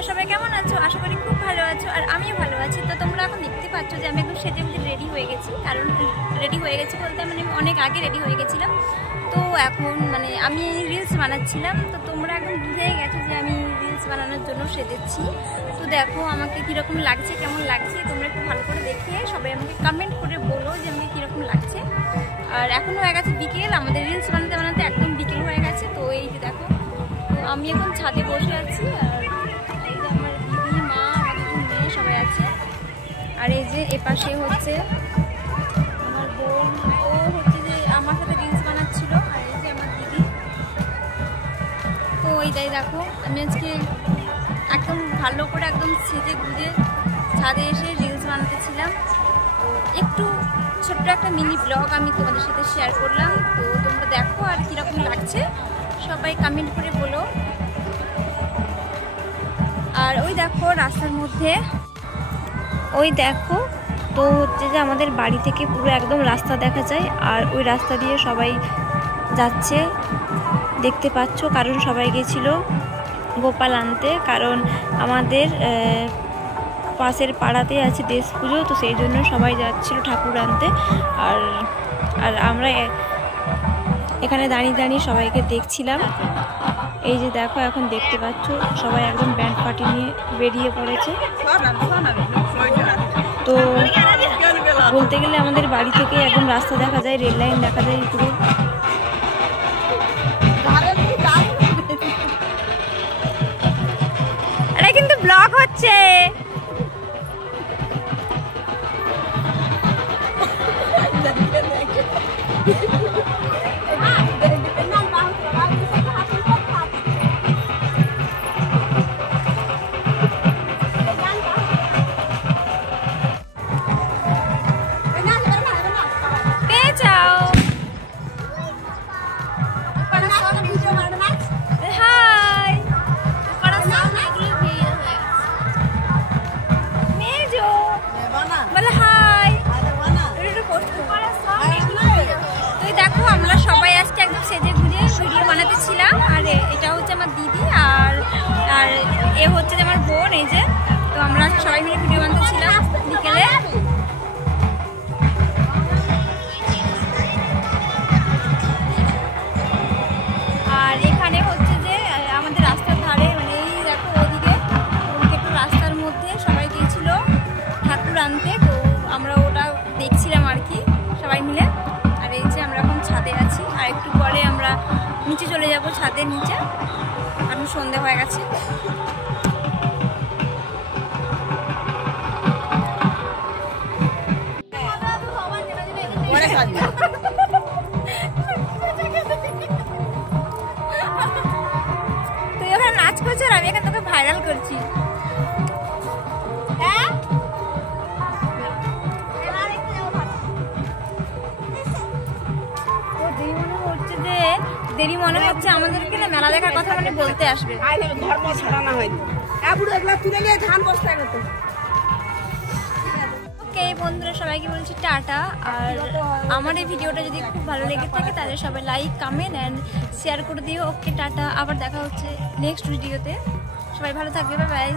নমস্কার, সবাই কেমন আছো? আশা করি খুব ভালো আছো আর আমিও ভালো আছি। তো তোমরা এখন দেখতে পাচ্ছ যে আমি একদম সেজে মুজে রেডি হয়ে গেছি। কারণ রেডি হয়ে গেছি বলতে মানে অনেক আগে রেডি হয়ে গেছিলাম। তো এখন মানে আমি রিলস বানাচ্ছিলাম। তো তোমরা এখন বুঝেই গেছো যে আমি রিলস বানানোর জন্য সেজেছি। তো দেখো আমাকে কীরকম লাগছে, কেমন লাগছে তোমরা একটু ভালো করে দেখে সবাই আমাকে কমেন্ট করে বলো যে আমাকে কীরকম লাগছে। আর এখন হয়ে গেছে বিকেল, আমাদের রিলস বানাতে বানাতে একদম বিকেল হয়ে গেছে। তো এই যে দেখো, তো আমি এখন ছাদে বসে আছি আর এই যে আমার দিদি, মা, আমার মেয়ে সবাই আছে। আর এই যে এপাশে হচ্ছে আমার বোন, ও হচ্ছে যে আমার সাথে রিলস বানাচ্ছিল। আর এই যে আমার দিদি। তো এইটাই দেখো, আমি আজকে একদম ভালো করে একদম সেজে গুজে ছাদে এসে রিলস বানাতেছিলাম। তো একটু ছোট্ট একটা মিনি ব্লগ আমি তোমাদের সাথে শেয়ার করলাম। তো তোমরা দেখো আর কীরকম লাগছে সবাই কমেন্ট করে বলো। আর ওই দেখো রাস্তার মধ্যে, ওই দেখো তো হচ্ছে যে আমাদের বাড়ি থেকে পুরো একদম রাস্তা দেখা যায়। আর ওই রাস্তা দিয়ে সবাই যাচ্ছে দেখতে পাচ্ছ, কারণ সবাই গেছিল গোপাল আনতে। কারণ আমাদের পাশের পাড়াতে আছে দেশ পুজো, তো সেই জন্য সবাই যাচ্ছিল ঠাকুর আনতে। আর আমরা এখানে দাঁড়িয়ে দাঁড়িয়ে সবাইকে দেখছিলাম। এই যে দেখো এখন দেখতে পাচ্ছ সবাই একদম ব্যান্ড পার্টি নিয়ে বেরিয়ে পড়েছে। তো বলতে গেলে আমাদের বাড়ি থেকে একদম রাস্তা দেখা যায়, রেল লাইন দেখা যায় পুরো। এটা কিন্তু ব্লগ হচ্ছে। দেখো আমরা সবাই আজকে একদম সেজে গুজে ভিডিও বানাতেছিলাম। আর এটা হচ্ছে আমার দিদি আর এ হচ্ছে যে আমার বোন। এই যে তো আমরা সবাই মিলে ভিডিও বানাতেছিলাম বিকেলে। আর এখানে হচ্ছে যে আমাদের রাস্তার ধারে মানে এই দেখো ওদিকে একটু রাস্তার মধ্যে সবাই গিয়েছিল ঠাকুর আনতে। তো আমরা ওটা দেখছিলাম আর কি সবাই মিলে। আর এই যে আমরা এখন ছাদে আছি, আর একটু পরে আমরা নিচে চলে যাব, ছাদের নিচে, কারণ সন্ধে হয়ে গেছে। তুই ওখানে নাচ করছিস আর আমি এখানে তোকে ভাইরাল করছি। দেরি মনে হচ্ছে আমাদেরকে না মেলা দেখার কথা মানে বলতে আসবে। ওকে বন্ধুরা, সবাইকে বলছি টাটা। আর আমার এই ভিডিওটা যদি খুব ভালো লেগে থাকে তাহলে সবাই লাইক, কমেন্ট অ্যান্ড শেয়ার করে দিও। ওকে টাটা, আবার দেখা হচ্ছে নেক্সট ভিডিওতে। সবাই ভালো থাকবে, বাই বাই।